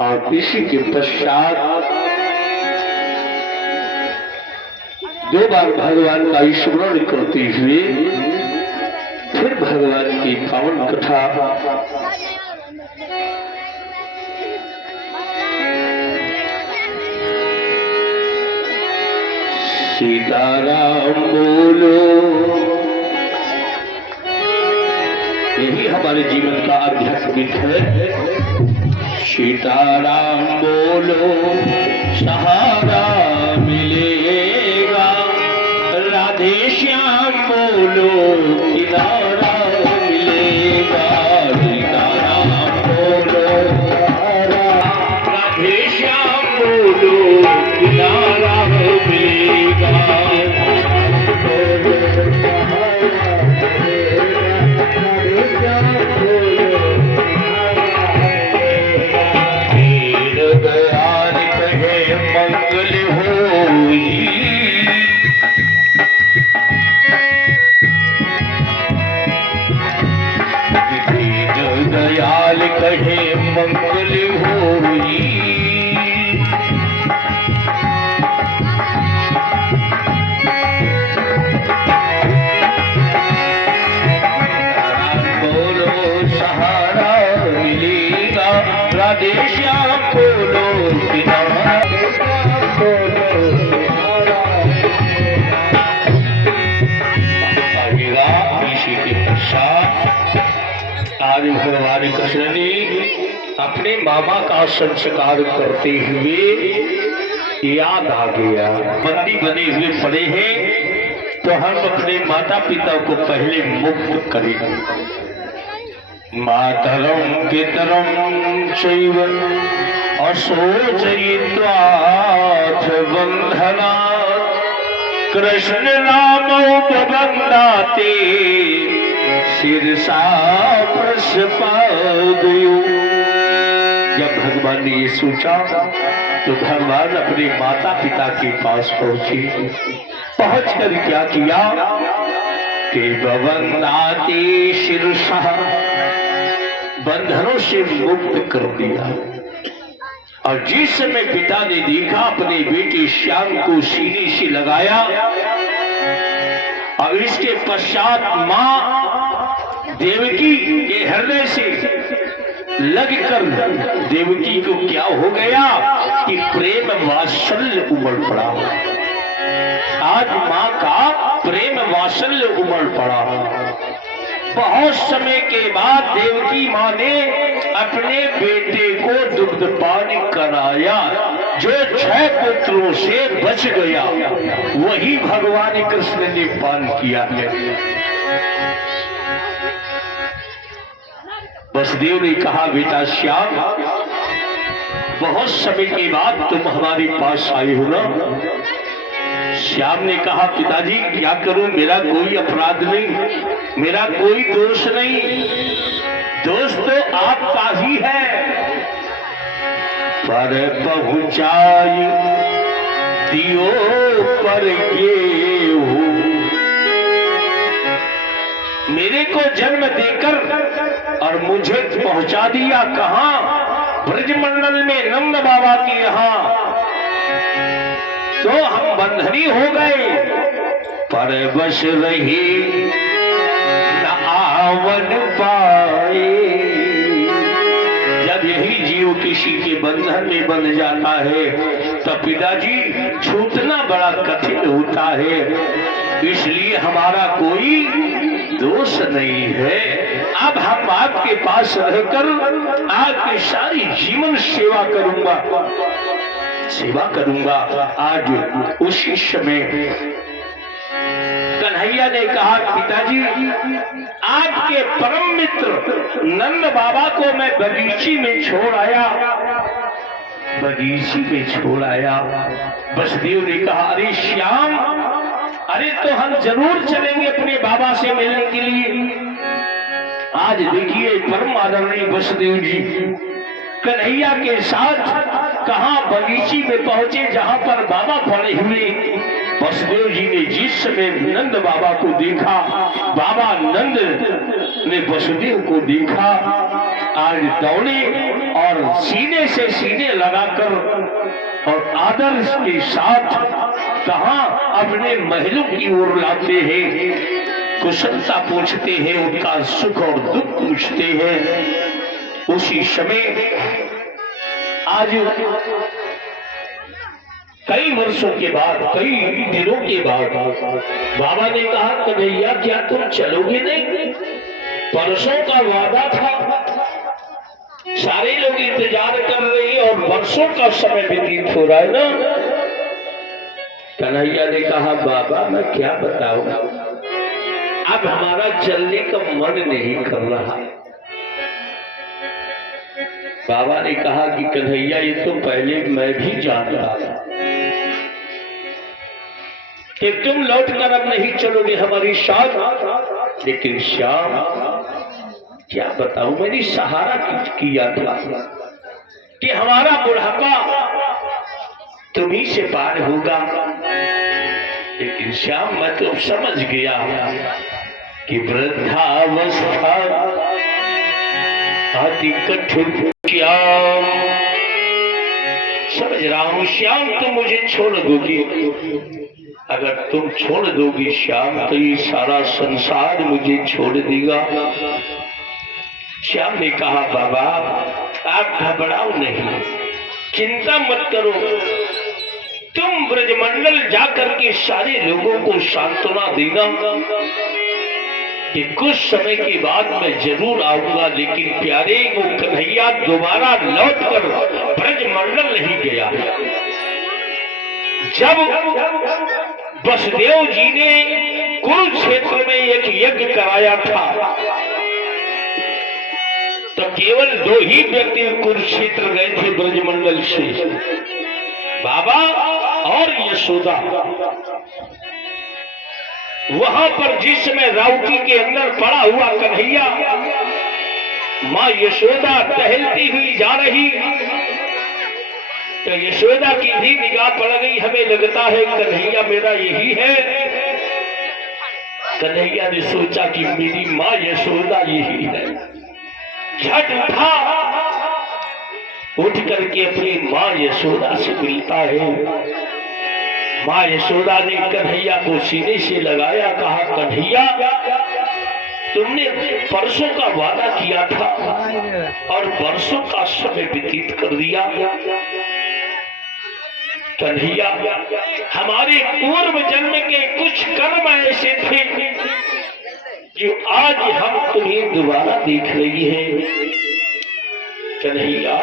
और इसी के पश्चात 2 बार भगवान का स्मरण करते हुए फिर भगवान की पावन कथा सीताराम बोलो। यही हमारे जीवन का आध्यात्मिक है। सीताराम बोलो सहारा मिलेगा, राधे श्याम बोलो किनारा मिलेगा। सीताराम बोलो सहारा, राधे श्याम बोलो किनारा मिलेगा। कहे मंगल होई, बोलो सहारा मिलेगा, राधे श्याम बोलो किनारा मिलेगा। इसी के पश्चात आज भगवान कृष्ण ने अपने मामा का संस्कार करते हुए याद आ गया। बंदी बने हुए पड़े हैं तो हम अपने माता पिता को पहले मुक्त करेंगे। मातरम पितरम चैव अशोचयित्वाथ बंधना, कृष्ण नामो बंदाते शिरसा प्रसपादयो। जब भगवान ने ये सोचा तो भगवान अपने माता पिता के पास पहुंचे। पहुंचकर क्या किया कि बंदाते शिरसा, बंधनों से मुक्त कर दिया। और जिस समय पिता ने देखा अपने बेटे श्याम को सीने से लगाया, और इसके पश्चात मां देवकी के हृदय से लगकर देवकी को क्या हो गया कि प्रेम वात्सल्य उमड़ पड़ा। आज मां का प्रेम वात्सल्य उमड़ पड़ा। बहुत समय के बाद देवकी मां ने अपने बेटे को दुग्धपान कराया। जो 6 पुत्रों से बच गया वही भगवान कृष्ण ने पान किया है। वसुदेव ने कहा, बेटा श्याम, बहुत समय के बाद तुम हमारे पास आए हो ना। श्याम ने कहा, पिताजी क्या करूं, मेरा कोई अपराध नहीं, मेरा कोई दोष नहीं, दोष तो आपका ही है। पर पहुंचाई दियो पर ये हो, मेरे को जन्म देकर और मुझे पहुंचा दिया कहां, ब्रजमंडल में नंद बाबा के यहां, तो हम बंधनी हो गए। पर बस रही न आवन पाए। जब यही जीव किसी के बंधन में बंध जाता है तो पिताजी छूटना बड़ा कठिन होता है। इसलिए हमारा कोई दोष नहीं है। अब हम आपके पास रहकर आपकी सारी जीवन सेवा करूंगा। आज उसी समय कन्हैया ने कहा, पिताजी आपके परम मित्र नंद बाबा को मैं बगीची में छोड़ आया। वसुदेव ने कहा, अरे श्याम, अरे तो हम जरूर चलेंगे अपने बाबा से मिलने के लिए। आज देखिए परम आदरणीय वसुदेव जी कन्हैया के साथ कहां बगीची में पहुंचे जहां पर बाबा पड़े हुए। वसुदेव जी ने जिस समय नंद बाबा को देखा, बाबा नंद ने वसुदेव को देखा आज दौड़े और सीने से सीने लगाकर और आदर के साथ कहां अपने महलों की ओर लाते हैं, कुशलता पूछते हैं, उनका सुख और दुख पूछते हैं। उसी समय आज कई वर्षों के बाद, कई दिनों के बाद बाबा ने कहा, कन्हैया क्या तुम चलोगे नहीं? परसों का वादा था, सारे लोग इंतजार कर रहे हैं और वर्षों का समय व्यतीत हो रहा है ना। कन्हैया ने कहा, बाबा मैं क्या बताऊं, अब हमारा चलने का मन नहीं कर रहा। बाबा ने कहा कि कन्हैया ये तो पहले मैं भी जानता था कि तुम लौटकर अब नहीं चलोगे हमारी साथ, लेकिन श्याम क्या बताऊं, मैंने सहारा किया था कि हमारा बुढ़ापा तुम्ही से पार होगा, लेकिन श्याम मैं तो समझ गया कि वृद्धावस्था अति कठिन। श्याम समझ रहा हूं श्याम तुम मुझे छोड़ दोगी, अगर तुम छोड़ दोगी श्याम तो ये सारा संसार मुझे छोड़ देगा। श्याम ने कहा, बाबा आप घबराओ नहीं, चिंता मत करो, तुम ब्रजमंडल जाकर के सारे लोगों को सांत्वना देना कि कुछ समय के बाद मैं जरूर आऊंगा, लेकिन प्यारे वो कन्हैया दोबारा लौटकर ब्रजमंडल नहीं गया। जब वसुदेव जी ने कुरुक्षेत्र में एक यज्ञ कराया था तो केवल 2 ही व्यक्ति कुरुक्षेत्र गए थे ब्रजमंडल से, बाबा और यशोदा। वहां पर जिस समय राउटी के अंदर पड़ा हुआ कन्हैया, मां यशोदा टहलती हुई जा रही तो यशोदा की भी निगाह पड़ गई, हमें लगता है कन्हैया मेरा यही है। कन्हैया ने सोचा कि मेरी मां यशोदा यही है, झट उठा, उठ करके अपनी मां यशोदा से मिलता है। मां यशोदा ने कन्हैया को सीने से लगाया, कहा, कन्हैया तुमने परसों का वादा किया था और परसों का समय व्यतीत कर दिया। कन्हैया हमारे पूर्व जन्म के कुछ कर्म ऐसे थे जो आज हम तुम्हें दोबारा देख रही हैं। कन्हैया